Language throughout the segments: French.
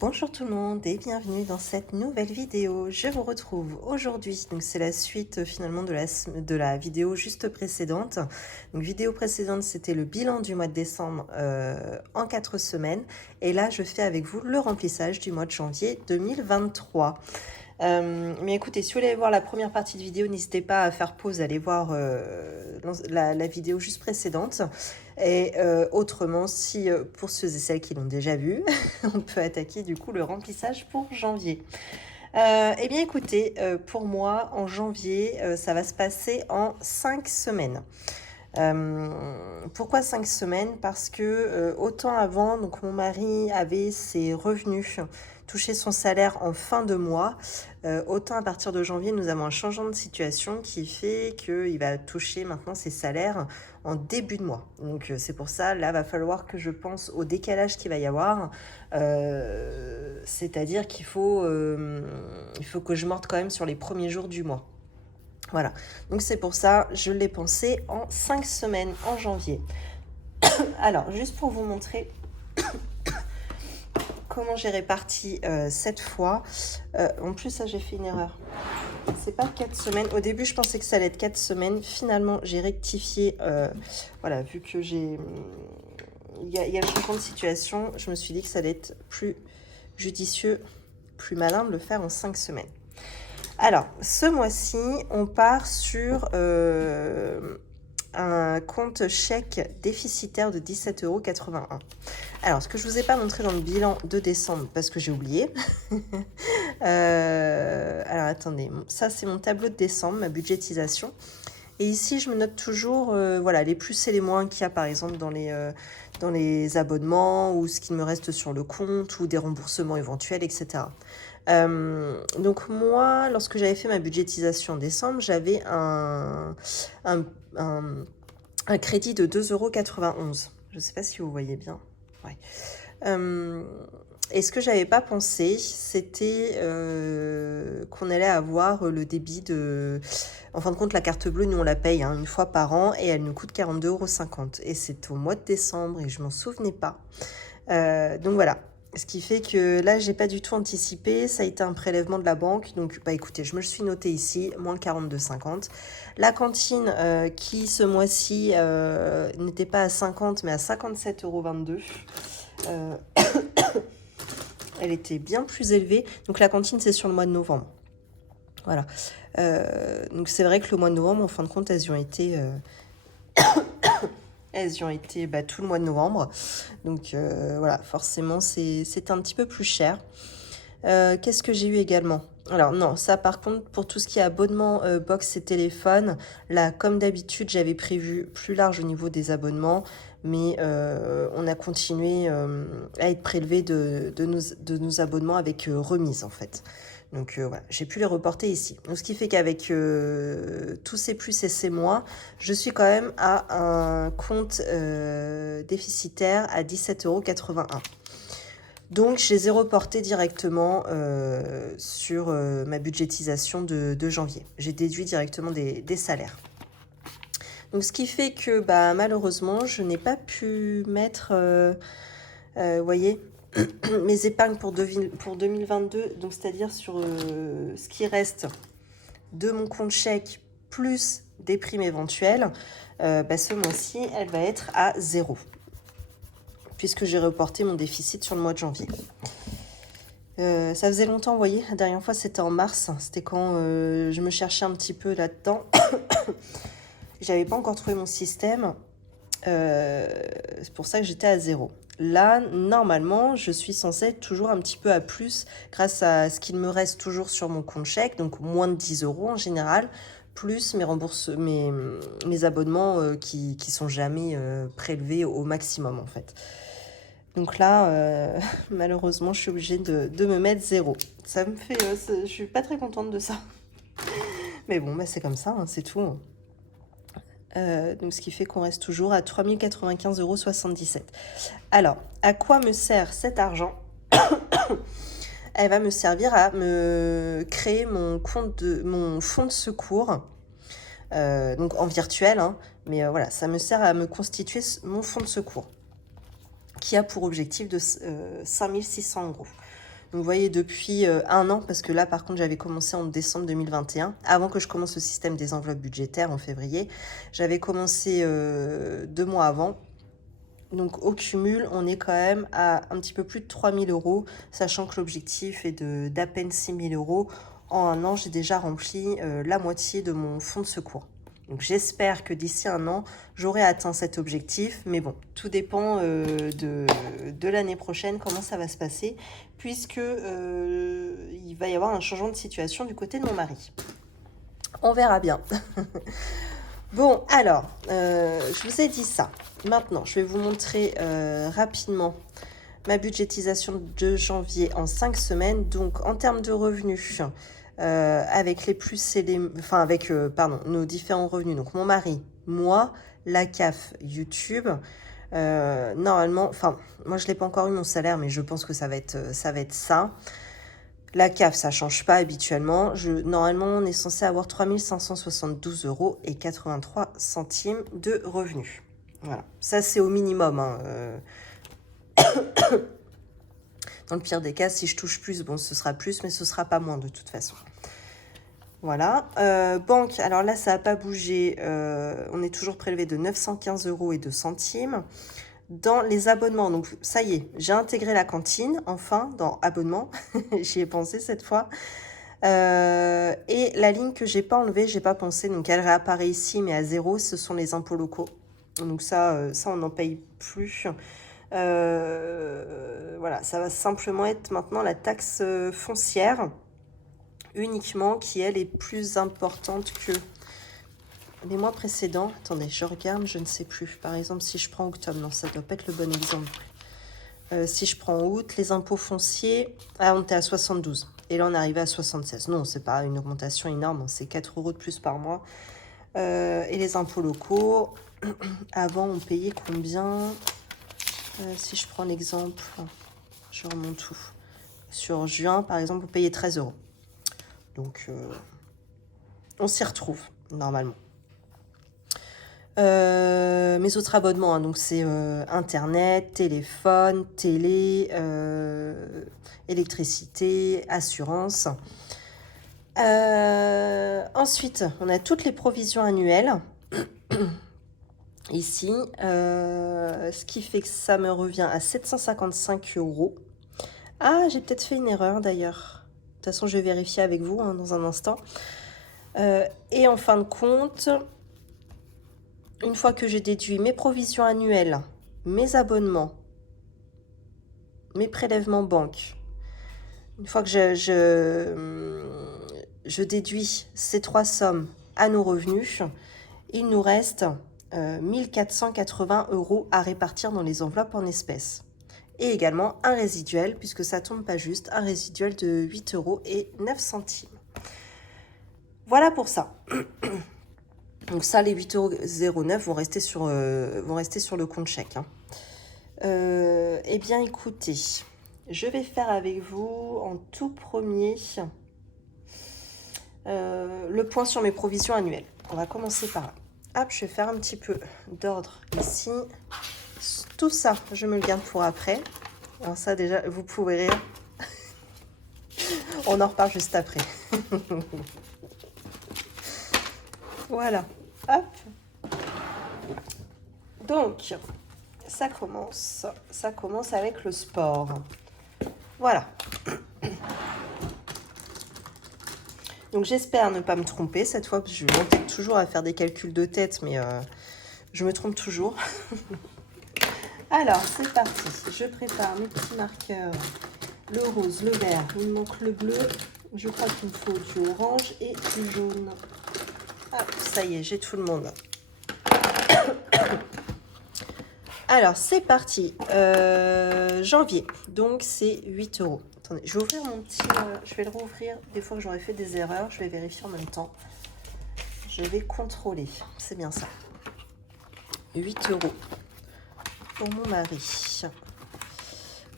Bonjour tout le monde et bienvenue dans cette nouvelle vidéo. Je vous retrouve aujourd'hui, donc c'est la suite finalement de la vidéo juste précédente. Donc vidéo précédente, c'était le bilan du mois de décembre en 4 semaines. Et là, je fais avec vous le remplissage du mois de janvier 2023. Mais écoutez, si vous voulez voir la première partie de vidéo, n'hésitez pas à faire pause, aller voir la vidéo juste précédente. Et autrement, si pour ceux et celles qui l'ont déjà vu, on peut attaquer du coup le remplissage pour janvier. Eh bien écoutez, pour moi, en janvier, ça va se passer en 5 semaines. Pourquoi 5 semaines? Parce que autant avant, donc mon mari avait ses revenus, touché son salaire en fin de mois, autant à partir de janvier, nous avons un changement de situation qui fait qu'il va toucher maintenant ses salaires en début de mois. Donc c'est pour ça, là, va falloir que je pense au décalage qu'il va y avoir. C'est-à-dire qu'il faut que je morde quand même sur les premiers jours du mois. Voilà, donc c'est pour ça, je l'ai pensé en 5 semaines en janvier. Alors, juste pour vous montrer comment j'ai réparti cette fois. En plus, ça, j'ai fait une erreur. C'est pas 4 semaines. Au début, je pensais que ça allait être 4 semaines. Finalement, j'ai rectifié. Voilà, vu que j'ai... Il y a le changement de situation, je me suis dit que ça allait être plus judicieux, plus malin de le faire en 5 semaines. Alors, ce mois-ci, on part sur un compte chèque déficitaire de 17,81 €. Alors, ce que je ne vous ai pas montré dans le bilan de décembre, parce que j'ai oublié. Alors, attendez, ça c'est mon tableau de décembre, ma budgétisation. Et ici, je me note toujours voilà, les plus et les moins qu'il y a, par exemple, dans les abonnements, ou ce qu'il me reste sur le compte, ou des remboursements éventuels, etc. Donc moi, lorsque j'avais fait ma budgétisation en décembre, j'avais un crédit de 2,91 €. Je ne sais pas si vous voyez bien. Ouais. Et ce que j'avais pas pensé, c'était qu'on allait avoir le débit de... En fin de compte, la carte bleue, nous on la paye une fois par an et elle nous coûte 42,50 €. Et c'est au mois de décembre et je m'en souvenais pas. Donc voilà. Ce qui fait que là, j'ai pas du tout anticipé. Ça a été un prélèvement de la banque. Donc, bah écoutez, je me le suis noté ici, moins 42,50. La cantine qui, ce mois-ci, n'était pas à 50, mais à 57,22 €. Elle était bien plus élevée. Donc, la cantine, c'est sur le mois de novembre. Voilà. Donc, c'est vrai que le mois de novembre, en fin de compte, elles y ont été... tout le mois de novembre. Donc voilà, forcément, c'est un petit peu plus cher. Qu'est-ce que j'ai eu également? Alors non, ça par contre, pour tout ce qui est abonnement box et téléphone, là, comme d'habitude, j'avais prévu plus large au niveau des abonnements, mais on a continué à être prélevé de nos abonnements avec remise, en fait. Donc voilà, j'ai pu les reporter ici. Donc ce qui fait qu'avec tous ces plus et ces moins, je suis quand même à un compte déficitaire à 17,81 €. Donc je les ai reportés directement sur ma budgétisation de janvier. J'ai déduit directement des salaires. Donc ce qui fait que malheureusement, je n'ai pas pu mettre, vous voyez, mes épargnes pour 2022, donc c'est-à-dire sur ce qui reste de mon compte chèque plus des primes éventuelles, ce mois-ci, elle va être à 0, puisque j'ai reporté mon déficit sur le mois de janvier. Ça faisait longtemps, vous voyez, la dernière fois c'était en mars, c'était quand je me cherchais un petit peu là-dedans. J'avais pas encore trouvé mon système, c'est pour ça que j'étais à 0. Là, normalement, je suis censée être toujours un petit peu à plus grâce à ce qu'il me reste toujours sur mon compte chèque, donc moins de 10 € en général, plus mes abonnements qui sont jamais prélevés au maximum en fait. Donc là, malheureusement, je suis obligée de me mettre 0. Ça me fait... je suis pas très contente de ça. Mais bon, c'est comme ça, c'est tout. Donc ce qui fait qu'on reste toujours à 3 095,77 €. Alors, à quoi me sert cet argent? Elle va me servir à me créer mon fonds de secours, donc en virtuel, mais voilà, ça me sert à me constituer mon fonds de secours, qui a pour objectif de 5 600 €. Donc vous voyez, depuis 1 an, parce que là par contre j'avais commencé en décembre 2021, avant que je commence le système des enveloppes budgétaires en février, j'avais commencé 2 mois avant. Donc au cumul, on est quand même à un petit peu plus de 3000 euros, sachant que l'objectif est d'à peine 6000 euros. En 1 an, j'ai déjà rempli la moitié de mon fonds de secours. Donc j'espère que d'ici 1 an, j'aurai atteint cet objectif. Mais bon, tout dépend de l'année prochaine, comment ça va se passer, puisque il va y avoir un changement de situation du côté de mon mari. On verra bien. Bon, alors, je vous ai dit ça. Maintenant, je vais vous montrer rapidement ma budgétisation de janvier en 5 semaines. Donc, en termes de revenus, avec les plus et les... Enfin, avec, nos différents revenus. Donc, mon mari, moi, la CAF, YouTube. Normalement, enfin, moi, je n'ai pas encore eu mon salaire, mais je pense que ça va être ça. La CAF, ça ne change pas habituellement. Normalement, on est censé avoir 3 572 euros et 83 centimes de revenus. Voilà, ça c'est au minimum. Hein. Dans le pire des cas, si je touche plus, bon, ce sera plus, mais ce sera pas moins de toute façon. Voilà. Banque, alors là, ça n'a pas bougé. On est toujours prélevé de 915 euros et 2 centimes. Dans les abonnements, donc ça y est, j'ai intégré la cantine, enfin, dans abonnement. J'y ai pensé cette fois. Et la ligne que j'ai pas enlevée, j'ai pas pensé, donc elle réapparaît ici, mais à 0, ce sont les impôts locaux. Donc ça on n'en paye plus. Voilà, ça va simplement être maintenant la taxe foncière, uniquement, qui elle est plus importante que les mois précédents. Attendez, je regarde, je ne sais plus. Par exemple, si je prends octobre, non, ça doit pas être le bon exemple. Si je prends août, les impôts fonciers, on était à 72. Et là, on est arrivé à 76. Non, c'est pas une augmentation énorme, c'est 4 euros de plus par mois. Et les impôts locaux, avant, on payait combien? Si je prends l'exemple, je remonte tout. Sur juin, par exemple, vous payez 13 euros. Donc, on s'y retrouve, normalement. Mes autres abonnements, hein, donc c'est internet, téléphone, télé, électricité, assurance. Ensuite, on a toutes les provisions annuelles. Ici, ce qui fait que ça me revient à 755 euros. Ah, j'ai peut-être fait une erreur d'ailleurs. De toute façon, je vais vérifier avec vous hein, dans un instant. Et en fin de compte, une fois que j'ai déduit mes provisions annuelles, mes abonnements, mes prélèvements banque, une fois que je déduis ces 3 sommes à nos revenus, il nous reste 1480 euros à répartir dans les enveloppes en espèces. Et également un résiduel, puisque ça tombe pas juste, un résiduel de 8 euros et 9 centimes. Voilà pour ça. Donc ça, les 8,09 € vont rester sur le compte chèque. Hein. Eh bien, écoutez, je vais faire avec vous en tout premier le point sur mes provisions annuelles. On va commencer par là. Hop, je vais faire un petit peu d'ordre ici. Tout ça, je me le garde pour après. Alors ça, déjà, vous pouvez rire. On en reparle juste après. Voilà. Hop. Donc, ça commence avec le sport. Voilà. Donc, j'espère ne pas me tromper cette fois, parce que je m'entête toujours à faire des calculs de tête, mais je me trompe toujours. Alors, c'est parti. Je prépare mes petits marqueurs. Le rose, le vert, il me manque le bleu. Je crois qu'il me faut du orange et du jaune. Ah, ça y est, j'ai tout le monde. Alors, c'est parti. Janvier, donc c'est 8 euros. Attendez, je vais ouvrir mon petit... je vais le rouvrir. Des fois que j'aurais fait des erreurs, je vais vérifier en même temps. Je vais contrôler. C'est bien ça. 8 euros pour mon mari.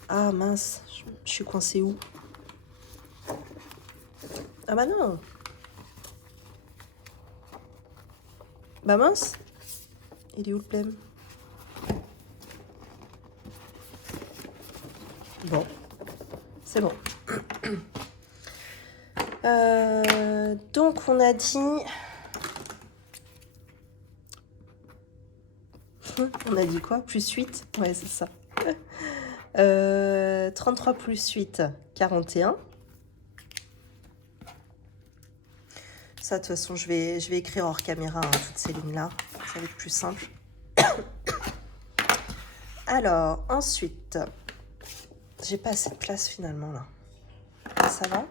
Ah mince, je suis coincée où? Ah bah non. Bah mince. Il est où le blême? Bon, c'est bon. Donc, on a dit... On a dit quoi? Plus 8? Ouais, c'est ça. 33 plus 8, 41. Ça, de toute façon, je vais écrire hors caméra hein, toutes ces lignes-là. Ça va être plus simple. Alors, ensuite, j'ai pas assez de place finalement là. Ça va?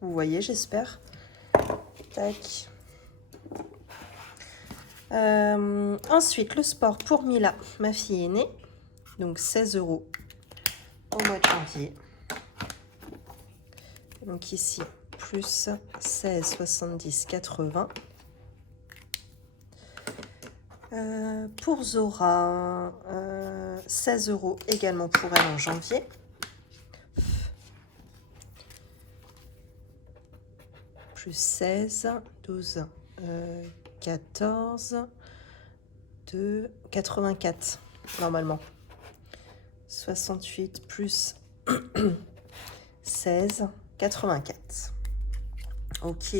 Vous voyez, j'espère. Tac. Ensuite, le sport pour Mila, ma fille aînée. Donc 16 € au mois de janvier. Donc ici, plus 16, 70, 80. Pour Zora, 16 € également pour elle en janvier. Plus 16, 12, 14, 2, 84 normalement. 68 plus 16, 84. Ok.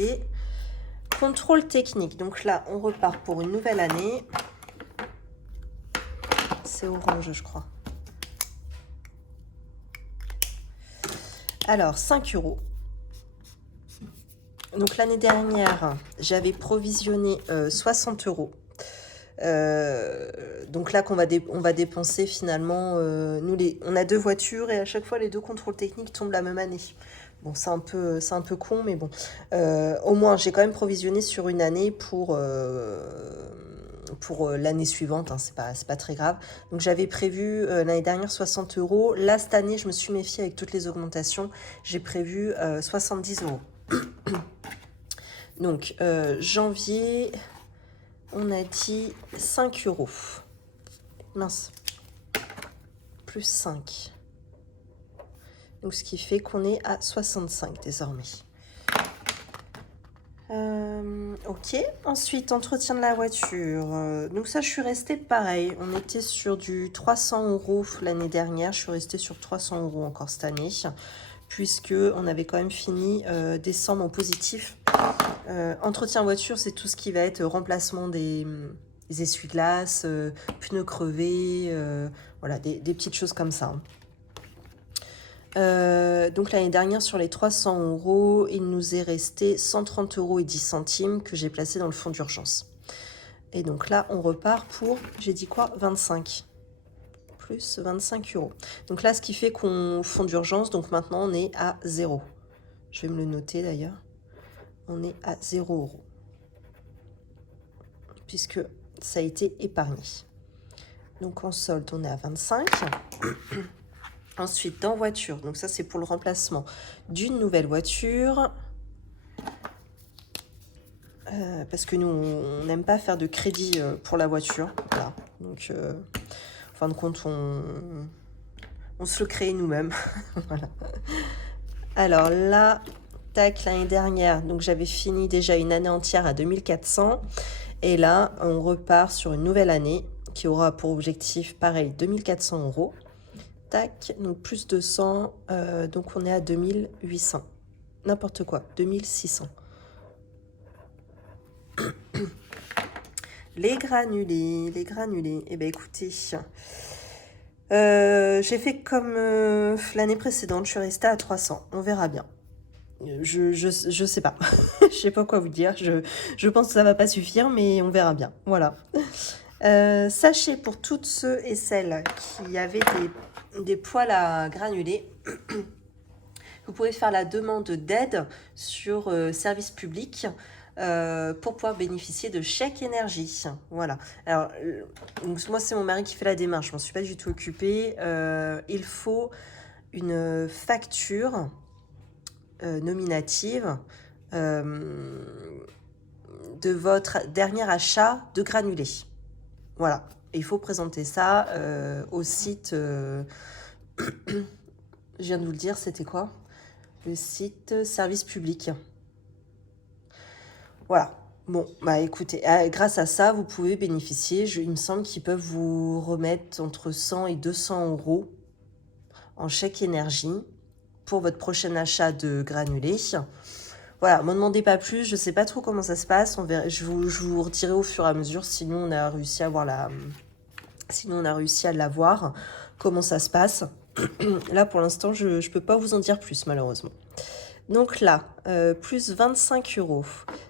Contrôle technique. Donc là, on repart pour une nouvelle année. C'est orange, je crois. Alors, 5 €. Donc l'année dernière, j'avais provisionné 60 €. Donc là qu'on on va dépenser finalement, on a 2 voitures et à chaque fois les 2 contrôles techniques tombent la même année. Bon, c'est un peu con, mais bon. Au moins, j'ai quand même provisionné sur une année pour l'année suivante, hein, c'est pas très grave. Donc j'avais prévu l'année dernière 60 €. Là, cette année, je me suis méfiée avec toutes les augmentations. J'ai prévu 70 €. Donc, janvier, on a dit 5 €. Mince. Plus 5. Donc, ce qui fait qu'on est à 65 désormais. Ok. Ensuite, entretien de la voiture. Donc ça, je suis restée pareil. On était sur du 300 € l'année dernière. Je suis restée sur 300 € encore cette année, puisque on avait quand même fini décembre en positif. Entretien voiture, c'est tout ce qui va être remplacement des essuie-glaces, pneus crevés, voilà, des petites choses comme ça. Donc l'année dernière, sur les 300 €, il nous est resté 130 € et 10 centimes que j'ai placé dans le fonds d'urgence. Et donc là, on repart pour, j'ai dit quoi, 25 plus 25 €. Donc là, ce qui fait qu'on fonds d'urgence, donc maintenant on est à 0. Je vais me le noter d'ailleurs. On est à 0 €. Puisque ça a été épargné. Donc en solde, on est à 25. Ensuite, dans voiture, donc ça c'est pour le remplacement d'une nouvelle voiture. Parce que nous, on n'aime pas faire de crédit pour la voiture. Voilà. Donc, en fin de compte, on se le crée nous-mêmes. Voilà. Alors là, tac, l'année dernière, donc j'avais fini déjà une année entière à 2400. Et là, on repart sur une nouvelle année qui aura pour objectif, pareil, 2400 €. Tac, donc plus 200, donc on est à 2800. N'importe quoi, 2600. Les granulés. Eh bien, écoutez, j'ai fait comme l'année précédente, je suis restée à 300. On verra bien. Je sais pas. Je sais pas quoi vous dire. Je pense que ça va pas suffire, mais on verra bien. Voilà. Sachez pour toutes ceux et celles qui avaient des poêles à granulés, vous pouvez faire la demande d'aide sur service public pour pouvoir bénéficier de chèque énergie. Voilà. Alors, donc, moi, c'est mon mari qui fait la démarche. Je m'en suis pas du tout occupée. Il faut une facture nominative de votre dernier achat de granulés. Voilà. Et il faut présenter ça au site... je viens de vous le dire, c'était quoi? Le site service public. Voilà. Bon, bah écoutez, grâce à ça, vous pouvez bénéficier, il me semble qu'ils peuvent vous remettre entre 100 et 200 € en chèque énergie. pour votre prochain achat de granulés. Voilà, ne me demandez pas plus, je ne sais pas trop comment ça se passe. On verra, je vous redirai au fur et à mesure, sinon on a réussi à avoir sinon on a réussi à l'avoir, comment ça se passe. Là, pour l'instant, je ne peux pas vous en dire plus, malheureusement. Donc là, plus 25 €,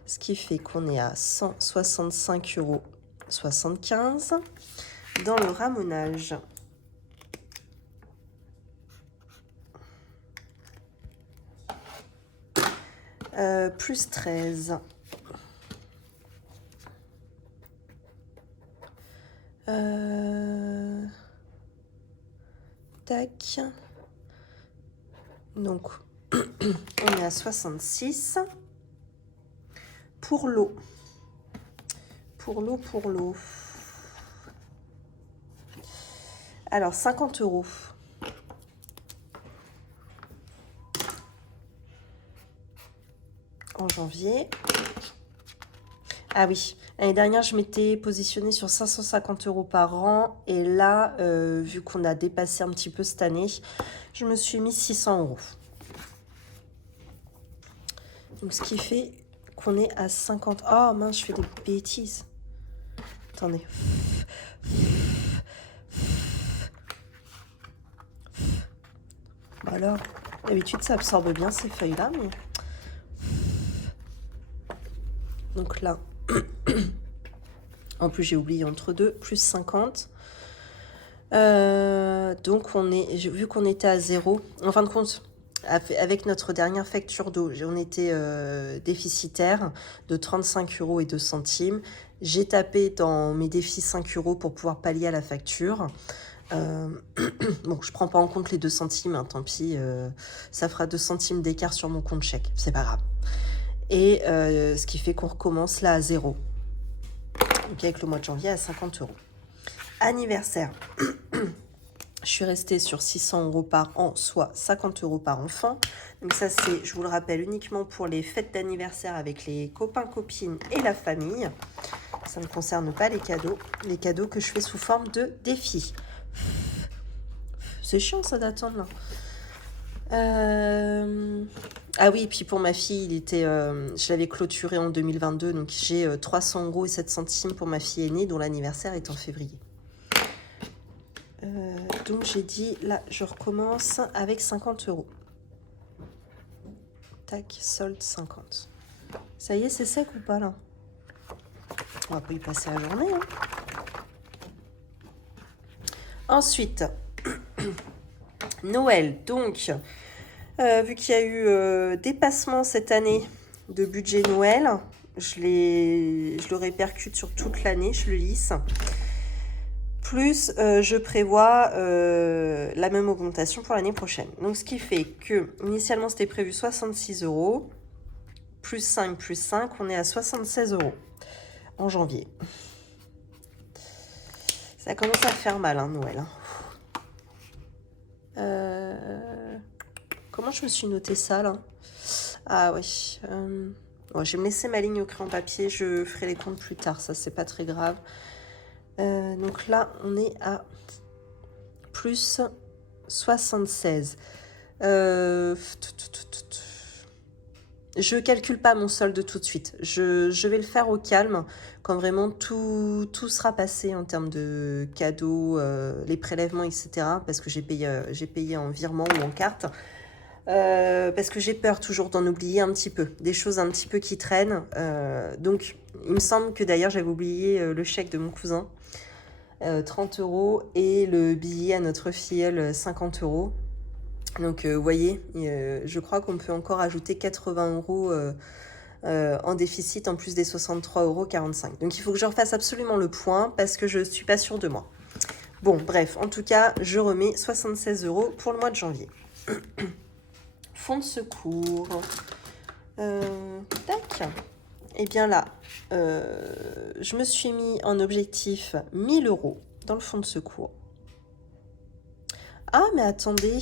ce qui fait qu'on est à 165,75 € dans le ramonage. Plus 13. Tac. Donc, on est à 66. Pour l'eau. Pour l'eau. Alors, 50 €. En janvier. Ah oui, l'année dernière, je m'étais positionnée sur 550 € par an. Et là, vu qu'on a dépassé un petit peu cette année, je me suis mis 600 €. Donc, ce qui fait qu'on est à 50... Oh mince, je fais des bêtises. Attendez. Bah alors, d'habitude, ça absorbe bien ces feuilles-là, mais... Donc là... En plus, j'ai oublié entre deux, plus 50. Donc, vu qu'on était à 0, en fin de compte, avec notre dernière facture d'eau, on était déficitaire de 35,02 €. J'ai tapé dans mes défis 5 € pour pouvoir pallier à la facture. Bon, je prends pas en compte les 2 centimes, hein, tant pis. Ça fera 2 centimes d'écart sur mon compte chèque, c'est pas grave. Et ce qui fait qu'on recommence là à 0. Donc avec le mois de janvier à 50 €. Anniversaire. Je suis restée sur 600 € par an, soit 50 € par enfant. Donc ça, c'est, je vous le rappelle, uniquement pour les fêtes d'anniversaire avec les copains, copines et la famille. Ça ne concerne pas les cadeaux que je fais sous forme de défi. C'est chiant ça d'attendre là. Ah oui, et puis pour ma fille, je l'avais clôturé en 2022, donc j'ai 300 € et 7 centimes pour ma fille aînée, dont l'anniversaire est en février. Donc j'ai dit, là, je recommence avec 50 €. Tac, solde 50. Ça y est, c'est sec ou pas là? On va pas y passer la journée. Hein. Ensuite, Noël. Donc, vu qu'il y a eu dépassement cette année de budget Noël, je le répercute sur toute l'année, je le lisse. Plus, je prévois la même augmentation pour l'année prochaine. Donc, ce qui fait que, initialement, c'était prévu 66 €. Plus 5, plus 5, on est à 76 € en janvier. Ça commence à faire mal, hein, Noël. Comment je me suis noté ça, là? Ah oui. Bon, je vais me laisser ma ligne au crayon papier. Je ferai les comptes plus tard. Ça, c'est pas très grave. Donc là, on est à plus 76. Je calcule pas mon solde tout de suite. Je vais le faire au calme quand vraiment tout sera passé en termes de cadeaux, les prélèvements, etc. Parce que j'ai payé en virement ou en carte. Parce que j'ai peur toujours d'en oublier un petit peu, des choses un petit peu qui traînent. Donc, il me semble que d'ailleurs, j'avais oublié le chèque de mon cousin, 30 € et le billet à notre filleule, 50 €. Donc, vous voyez, je crois qu'on peut encore ajouter 80 € en déficit en plus des 63,45 €. Donc, il faut que je refasse absolument le point parce que je ne suis pas sûre de moi. Bon, bref, en tout cas, je remets 76 € pour le mois de janvier. Fonds de secours. Tac. Et bien là, je me suis mis en objectif 1000 € dans le fonds de secours. Ah, mais attendez.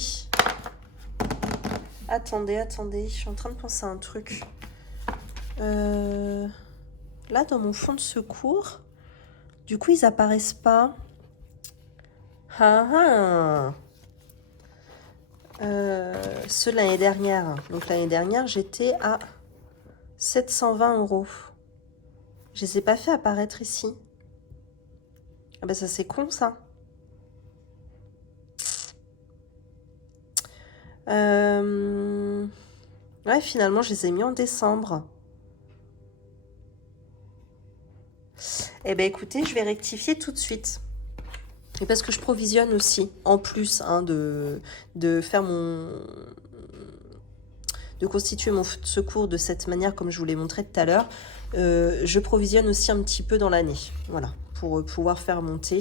Attendez, je suis en train de penser à un truc. Là, dans mon fonds de secours, du coup, ils apparaissent pas. Ceux de l'année dernière. Donc l'année dernière, j'étais à 720 euros. Je les ai pas fait apparaître ici. Ah bah ça c'est con ça. Ouais, finalement, je les ai mis en décembre. Eh ben écoutez, je vais rectifier tout de suite. Et parce que je provisionne aussi, en plus hein, de faire de constituer mon secours de cette manière, comme je vous l'ai montré tout à l'heure, je provisionne aussi un petit peu dans l'année. Voilà, pour pouvoir faire monter.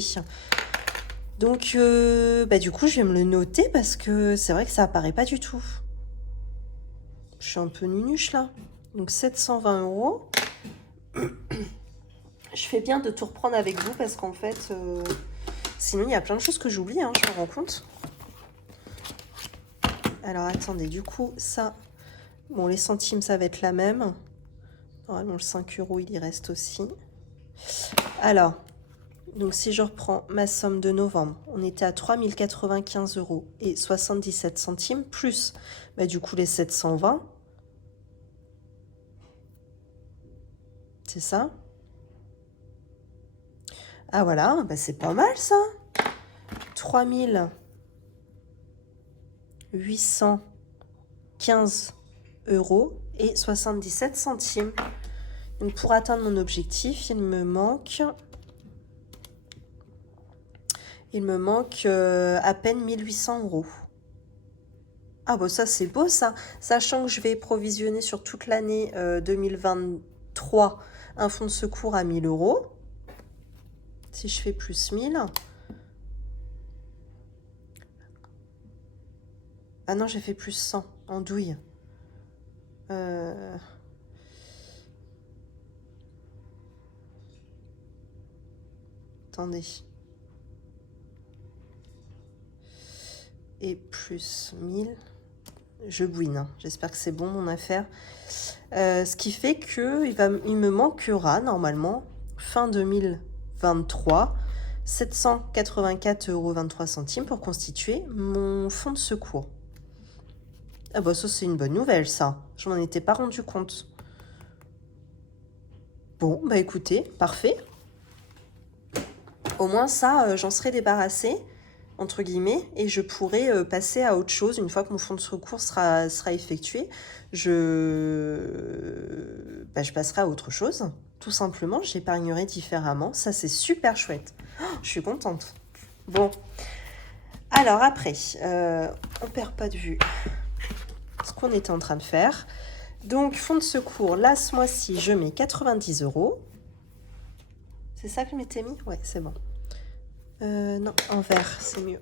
Donc, bah, du coup, je vais me le noter parce que c'est vrai que ça apparaît pas du tout. Je suis un peu nunuche là. Donc 720 euros. Je fais bien de tout reprendre avec vous parce qu'en fait, sinon il y a plein de choses que j'oublie, hein, je me rends compte. Alors attendez, du coup, ça, bon, les centimes, ça va être la même. Normalement, le 5 euros, il y reste aussi. Alors, donc si je reprends ma somme de novembre, on était à 3 095 euros et 77 centimes, plus bah, du coup les 720. C'est ça? Ah voilà, bah, c'est pas mal ça. 3 815 euros et 77 centimes. Donc pour atteindre mon objectif, il me manque à peine 1800 euros. Ah bah ça c'est beau ça, sachant que je vais provisionner sur toute l'année 2023 un fonds de secours à 1000 euros. Si je fais plus 1000. Ah non, j'ai fait plus 100 en douille. Attendez. Et plus 1000. Je bouine, hein. J'espère que c'est bon mon affaire. Ce qui fait que il me manquera normalement fin 2023 784,23 euros pour constituer mon fonds de secours. Ah bah ça c'est une bonne nouvelle ça. Je m'en étais pas rendu compte. Bon bah écoutez, parfait. Au moins ça, j'en serai débarrassée entre guillemets, et je pourrai passer à autre chose une fois que mon fonds de secours sera effectué. Je passerai à autre chose. Tout simplement, j'épargnerai différemment. Ça, c'est super chouette. Oh, je suis contente. Bon. Alors après, on perd pas de vue ce qu'on était en train de faire. Donc, fonds de secours, là, ce mois-ci, je mets 90 euros. C'est ça que je m'étais mis? Ouais, c'est bon. Non, en vert, c'est mieux.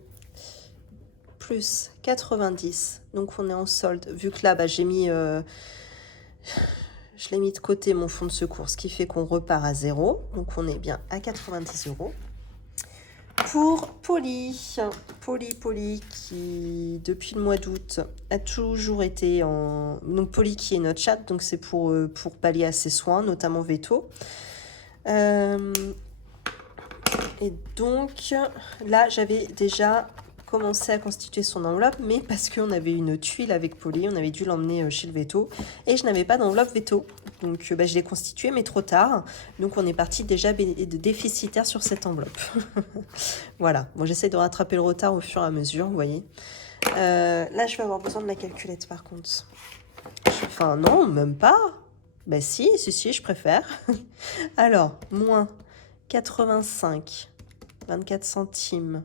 Plus 90. Donc on est en solde. Vu que là, bah, j'ai mis... je l'ai mis de côté, mon fonds de secours, ce qui fait qu'on repart à 0. Donc on est bien à 90 euros. Pour Polly, qui, depuis le mois d'août, a toujours été en... Donc Polly qui est notre chat, donc c'est pour pallier à ses soins, notamment veto. Et donc, là, j'avais déjà commencé à constituer son enveloppe, mais parce qu'on avait une tuile avec Polly, on avait dû l'emmener chez le veto, et je n'avais pas d'enveloppe veto. Donc, bah, je l'ai constituée, mais trop tard. Donc, on est parti déjà déficitaire sur cette enveloppe. Voilà. Bon, j'essaie de rattraper le retard au fur et à mesure, vous voyez. Là, je vais avoir besoin de la calculette, par contre. Enfin, non, même pas. Bah si, je préfère. Alors, moins 85, 24 centimes,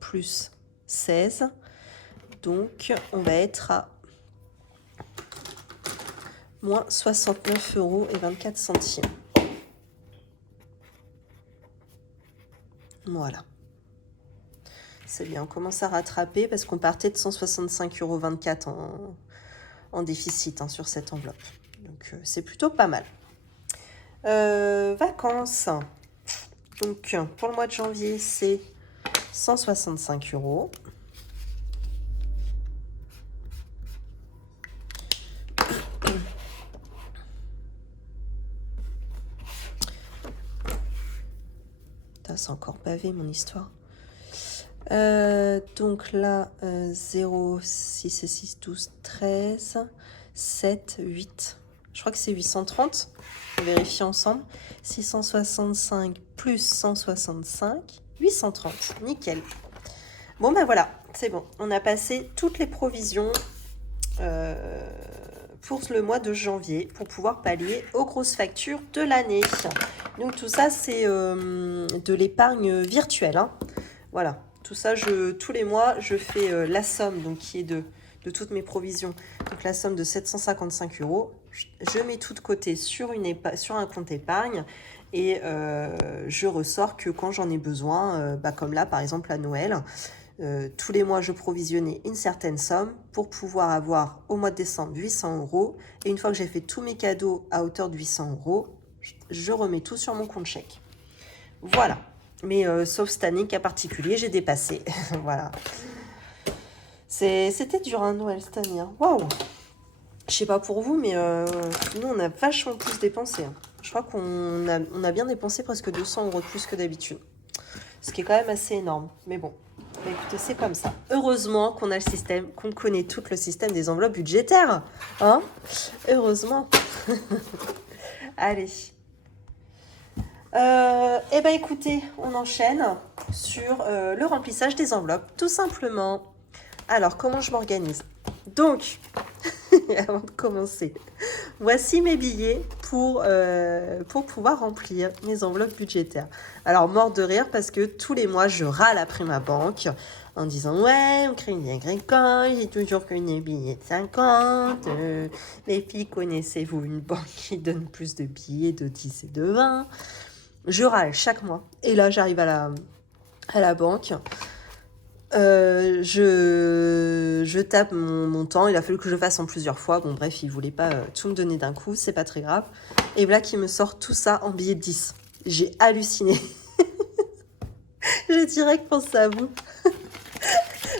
plus 16. Donc, on va être à moins 69 euros et 24 centimes. Voilà. C'est bien, on commence à rattraper parce qu'on partait de 165,24 € en déficit hein, sur cette enveloppe. Donc, c'est plutôt pas mal. Vacances. Donc, pour le mois de janvier, c'est 165 euros. C'est encore bavé mon histoire. Donc là, 0, 6 et 6, 12, 13, 7, 8. Je crois que c'est 830. On vérifie ensemble. 665 plus 165, 830. Nickel. Bon, ben voilà, c'est bon. On a passé toutes les provisions pour le mois de janvier pour pouvoir pallier aux grosses factures de l'année. Donc tout ça, c'est de l'épargne virtuelle, hein. Voilà. Tout ça, tous les mois, je fais la somme donc, qui est de toutes mes provisions. Donc la somme de 755 €. Je mets tout de côté sur un compte épargne et je ressors que quand j'en ai besoin, comme là par exemple à Noël. Tous les mois, je provisionnais une certaine somme pour pouvoir avoir au mois de décembre 800 €. Et une fois que j'ai fait tous mes cadeaux à hauteur de 800 €, je remets tout sur mon compte chèque. Voilà. Mais sauf cette année cas particulier, j'ai dépassé. Voilà. C'était dur, hein, Noël cette année. Hein. Waouh! Je sais pas pour vous, mais nous, on a vachement plus dépensé. Hein. Je crois qu'on a bien dépensé presque 200 € de plus que d'habitude. Ce qui est quand même assez énorme. Mais bon, écoutez, c'est comme ça. Heureusement qu'on a le système, qu'on connaît tout le système des enveloppes budgétaires. Hein? Heureusement. Allez. Eh ben écoutez, on enchaîne sur le remplissage des enveloppes, tout simplement. Alors, comment je m'organise? Donc, avant de commencer, voici mes billets pour pouvoir remplir mes enveloppes budgétaires. Alors, mort de rire parce que tous les mois, je râle après ma banque en disant « Ouais, au Crédit Agricole, j'ai toujours que des billets de 50. Les filles, connaissez-vous une banque qui donne plus de billets de 10 et de 20 ?» Je râle chaque mois. Et là, j'arrive à la banque. Je tape mon montant. Il a fallu que je le fasse en plusieurs fois. Bon, bref, il voulait pas tout me donner d'un coup. C'est pas très grave. Et voilà qu'il me sort tout ça en billets de 10. J'ai halluciné. J'ai direct pensé à vous.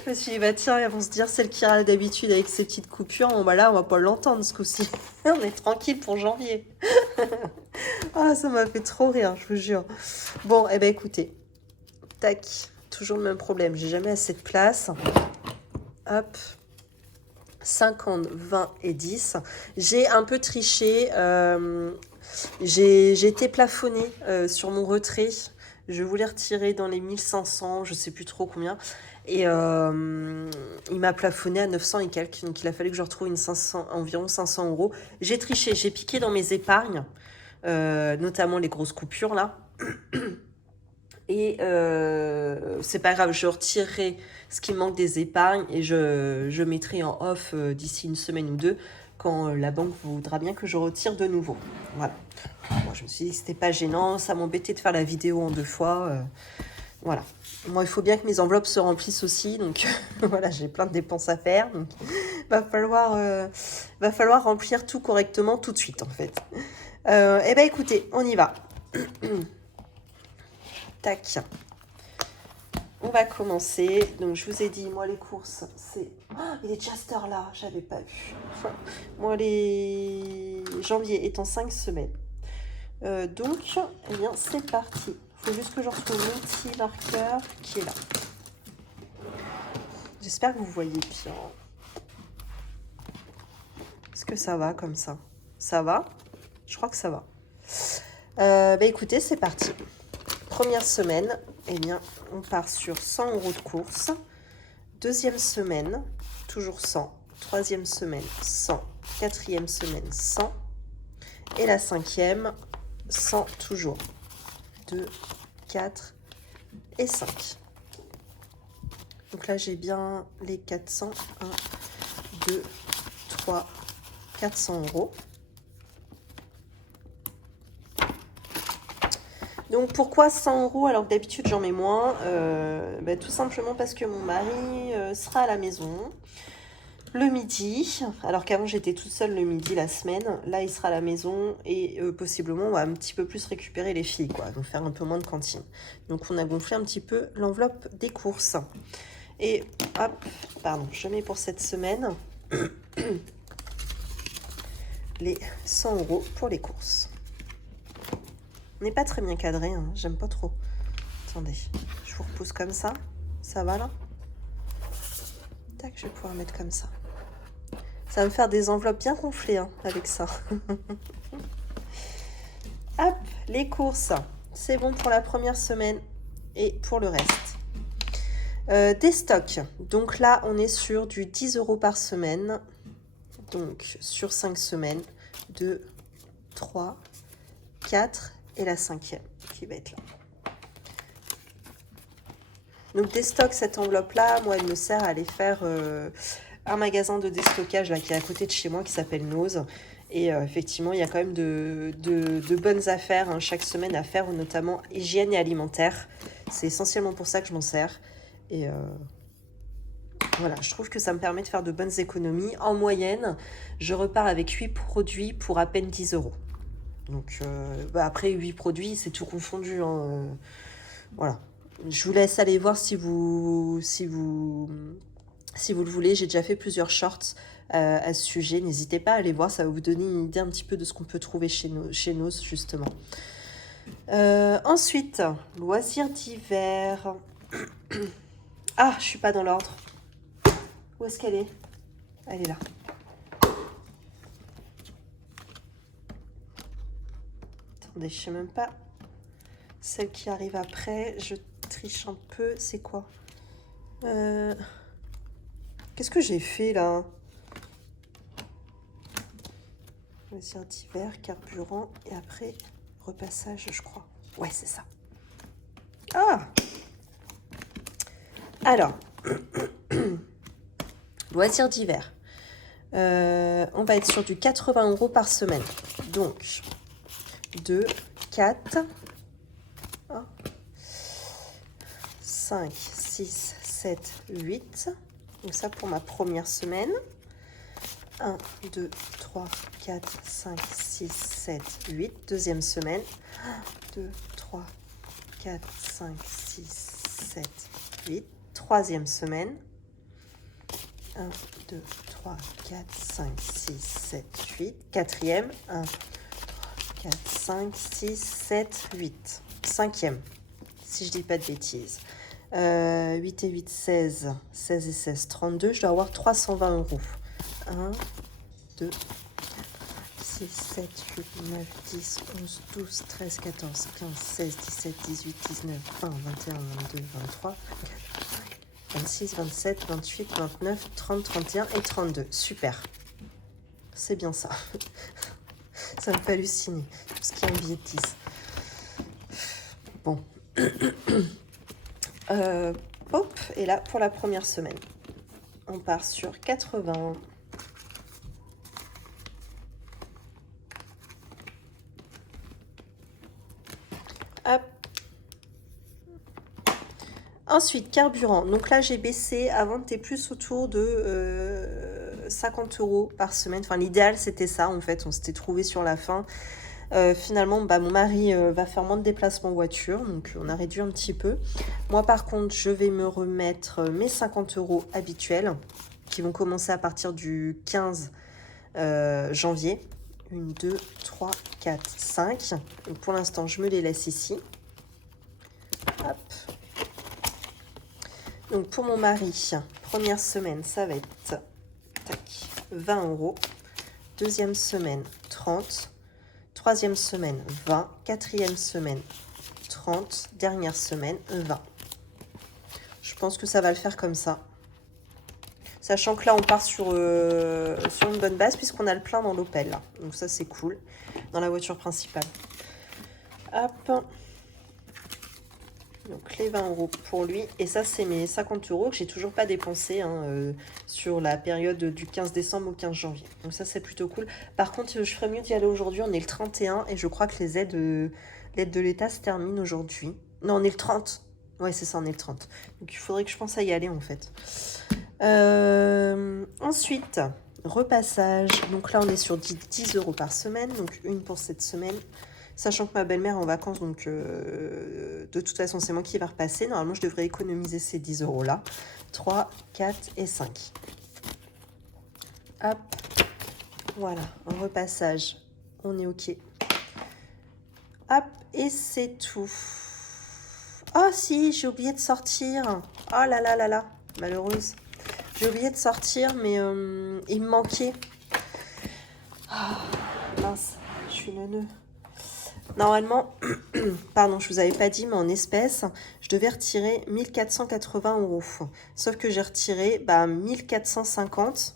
Je me suis dit, bah tiens, ils vont se dire, celle qui râle d'habitude avec ses petites coupures, bon bah là, on va pas l'entendre ce coup-ci. On est tranquille pour janvier. Ah, ça m'a fait trop rire, je vous jure. Bon, eh ben écoutez. Tac. Toujours le même problème. J'ai jamais assez de place. Hop. 50, 20 et 10. J'ai un peu triché. J'ai été plafonnée sur mon retrait. Je voulais retirer dans les 1500, je sais plus trop combien. Et il m'a plafonné à 900 et quelques. Donc il a fallu que je retrouve environ 500 €. J'ai triché, j'ai piqué dans mes épargnes, notamment les grosses coupures là. Et c'est pas grave, je retirerai ce qui manque des épargnes et je mettrai en off d'ici une semaine ou deux quand la banque voudra bien que je retire de nouveau. Voilà. Moi, je me suis dit que c'était pas gênant, ça m'embêtait de faire la vidéo en 2 fois. Voilà. Moi, il faut bien que mes enveloppes se remplissent aussi, donc voilà, j'ai plein de dépenses à faire. Donc, va falloir remplir tout correctement tout de suite, en fait. Eh ben, écoutez, on y va. Tac. On va commencer. Donc, je vous ai dit, moi, les courses, c'est... Oh, il est déjà cette heure-là, j'avais pas vu. Moi, les janvier étant 5 semaines. Donc, eh bien, c'est parti. Il faut juste que je retrouve mon petit marqueur qui est là. J'espère que vous voyez bien. Est-ce que ça va comme ça? Ça va? Je crois que ça va. Bah, écoutez, c'est parti. Première semaine, eh bien, on part sur 100 € de course. Deuxième semaine, toujours 100. Troisième semaine, 100. Quatrième semaine, 100. Et la cinquième, 100 toujours. 2, 4 et 5. Donc là, j'ai bien les 400. 1, 2, 3, 400 €. Donc pourquoi 100 € alors que d'habitude j'en mets moins? Tout simplement parce que mon mari sera à la maison le midi, alors qu'avant j'étais toute seule le midi la semaine. Là il sera à la maison et possiblement on va un petit peu plus récupérer les filles, quoi, donc faire un peu moins de cantine. Donc on a gonflé un petit peu l'enveloppe des courses. Et hop, pardon, je mets pour cette semaine les 100 € pour les courses. On n'est pas très bien cadré, hein, j'aime pas trop. Attendez, je vous repousse comme ça. Ça va là? Tac, je vais pouvoir mettre comme ça. Ça va me faire des enveloppes bien gonflées hein, avec ça. Hop, les courses. C'est bon pour la première semaine et pour le reste. Des stocks. Donc là, on est sur du 10 € par semaine. Donc sur 5 semaines. 2, 3, 4 et la 5e qui va être là. Donc des stocks, cette enveloppe-là, moi, elle me sert à aller faire un magasin de déstockage là, qui est à côté de chez moi, qui s'appelle Nose. Et effectivement, il y a quand même de bonnes affaires hein, chaque semaine à faire, notamment hygiène et alimentaire. C'est essentiellement pour ça que je m'en sers. Et voilà, je trouve que ça me permet de faire de bonnes économies. En moyenne, je repars avec 8 produits pour à peine 10 €. Donc après, 8 produits, c'est tout confondu. Hein, voilà. Je vous laisse aller voir si vous le voulez. J'ai déjà fait plusieurs shorts à ce sujet. N'hésitez pas à aller voir, ça va vous donner une idée un petit peu de ce qu'on peut trouver chez nous justement. Ensuite, loisirs d'hiver. Ah, je suis pas dans l'ordre. Où est-ce qu'elle est? Elle est là. Attendez, je sais même pas. Celle qui arrive après, je triche un peu. C'est quoi? Qu'est-ce que j'ai fait là? Loisirs d'hiver, carburant et après repassage, je crois. Ouais, c'est ça. Ah! Alors, loisirs d'hiver. On va être sur du 80 € par semaine. Donc, 2, 4, 5, 6, 7, 8. Donc ça pour ma première semaine. 1, 2, 3, 4, 5, 6, 7, 8. Deuxième semaine. 1, 2, 3, 4, 5, 6, 7, 8. Troisième semaine. 1, 2, 3, 4, 5, 6, 7, 8. Quatrième. 1, 3, 4, 5, 6, 7, 8. Cinquième, si je dis pas de bêtises. 8 et 8, 16. 16 et 16, 32. Je dois avoir 320 €. 1, 2, 6, 7, 8, 9, 10, 11, 12, 13, 14, 15, 16, 17, 18, 19, 20, 21, 22, 23, 26, 27, 28, 29, 30, 31 et 32. Super. C'est bien ça. Ça me fait halluciner. Tout ce qui est un billet de 10. Bon. Hop. Et là, pour la première semaine, on part sur 80. Hop. Ensuite, carburant. Donc là, j'ai baissé. Avant, t'es plus autour de 50 € par semaine. Enfin, l'idéal, c'était ça, en fait. On s'était trouvé sur la fin. Finalement, mon mari va faire moins de déplacements en voiture. Donc, on a réduit un petit peu. Moi, par contre, je vais me remettre mes 50 € habituels qui vont commencer à partir du 15 janvier. 1, 2, 3, 4, 5. Donc, pour l'instant, je me les laisse ici. Hop. Donc pour mon mari, première semaine, ça va être tac, 20 €. Deuxième semaine, 30. Troisième semaine, 20. Quatrième semaine, 30. Dernière semaine, 20. Je pense que ça va le faire comme ça. Sachant que là, on part sur une bonne base puisqu'on a le plein dans l'Opel. Donc ça, c'est cool. Dans la voiture principale. Hop. Donc les 20 € pour lui. Et ça, c'est mes 50 € que j'ai toujours pas dépensé hein, sur la période du 15 décembre au 15 janvier. Donc ça, c'est plutôt cool. Par contre, je ferais mieux d'y aller aujourd'hui. On est le 31 et je crois que l'aide de l'État se termine aujourd'hui. Non, on est le 30. Ouais, c'est ça, on est le 30. Donc il faudrait que je pense à y aller en fait. Ensuite, repassage. Donc là, on est sur 10 € par semaine. Donc une pour cette semaine. Sachant que ma belle-mère est en vacances, donc de toute façon, c'est moi qui va repasser. Normalement, je devrais économiser ces 10 € là. 3, 4 et 5. Hop. Voilà, en repassage. On est OK. Hop, et c'est tout. Oh si, j'ai oublié de sortir. Oh là là là là, malheureuse. J'ai oublié de sortir, mais il me manquait. Ah, mince, je suis neuneux. Normalement, pardon, je vous avais pas dit, mais en espèces, je devais retirer 1480 euros. Sauf que j'ai retiré 1450,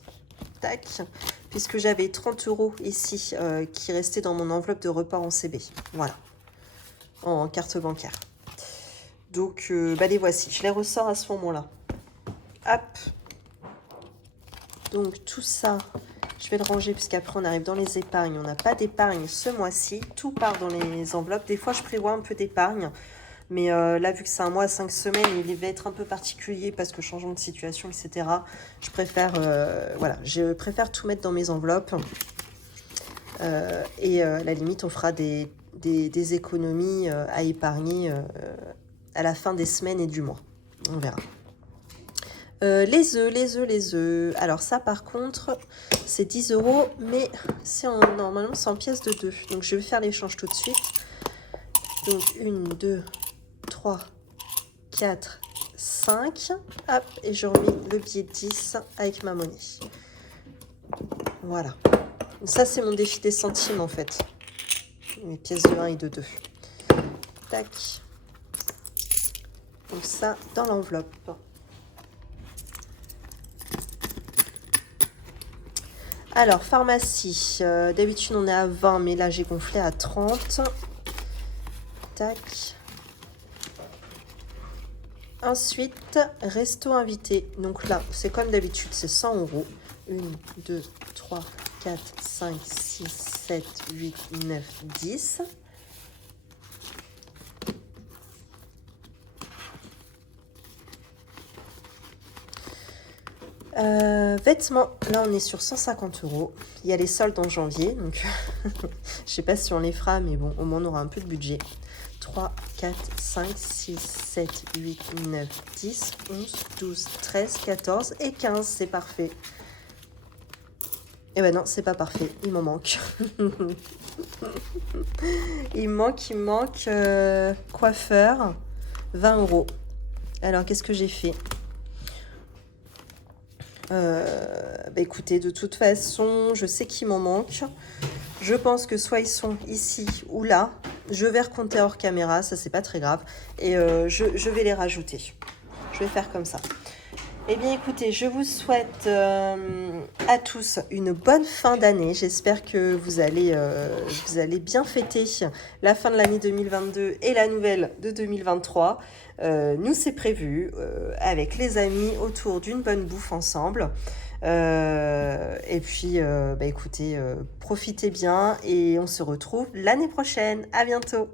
tac, puisque j'avais 30 euros ici qui restaient dans mon enveloppe de report en CB. Voilà, en carte bancaire. Donc, les voici. Je les ressors à ce moment-là. Hop. Donc, tout ça, je vais le ranger puisqu'après, on arrive dans les épargnes. On n'a pas d'épargne ce mois-ci. Tout part dans les enveloppes. Des fois, je prévois un peu d'épargne. Mais là, vu que c'est un mois à 5 semaines, il va être un peu particulier parce que changement de situation, etc. Je préfère, voilà, je préfère tout mettre dans mes enveloppes. Et à la limite, on fera des économies à épargner à la fin des semaines et du mois. On verra. Les œufs. Alors ça, par contre, c'est 10 euros, mais normalement, c'est en pièces de 2. Donc, je vais faire l'échange tout de suite. Donc, 1, 2, 3, 4, 5. Hop, et je remets le billet de 10 avec ma monnaie. Voilà. Ça, c'est mon défi des centimes, en fait. Mes pièces de 1 et de 2. Tac. Donc ça, dans l'enveloppe. Alors, pharmacie. D'habitude, on est à 20, mais là, j'ai gonflé à 30. Tac. Ensuite, resto invité. Donc là, c'est comme d'habitude, c'est 100 euros. 1, 2, 3, 4, 5, 6, 7, 8, 9, 10. Vêtements, là on est sur 150 euros. Il y a les soldes en janvier, donc je sais pas si on les fera, mais bon, au moins on aura un peu de budget. 3, 4, 5, 6, 7, 8, 9, 10, 11, 12, 13, 14 et 15, c'est parfait. Eh ben non, c'est pas parfait, il m'en manque. il manque coiffeur, 20 euros. Alors, qu'est-ce que j'ai fait ? Écoutez, de toute façon, je sais qu'il m'en manque. Je pense que soit ils sont ici ou là. Je vais recompter hors caméra, ça c'est pas très grave. Et je vais les rajouter. Je vais faire comme ça. Eh bien écoutez, je vous souhaite à tous une bonne fin d'année. J'espère que vous allez bien fêter la fin de l'année 2022 et la nouvelle de 2023. Nous, c'est prévu avec les amis autour d'une bonne bouffe ensemble. Et puis, écoutez, profitez bien et on se retrouve l'année prochaine. À bientôt.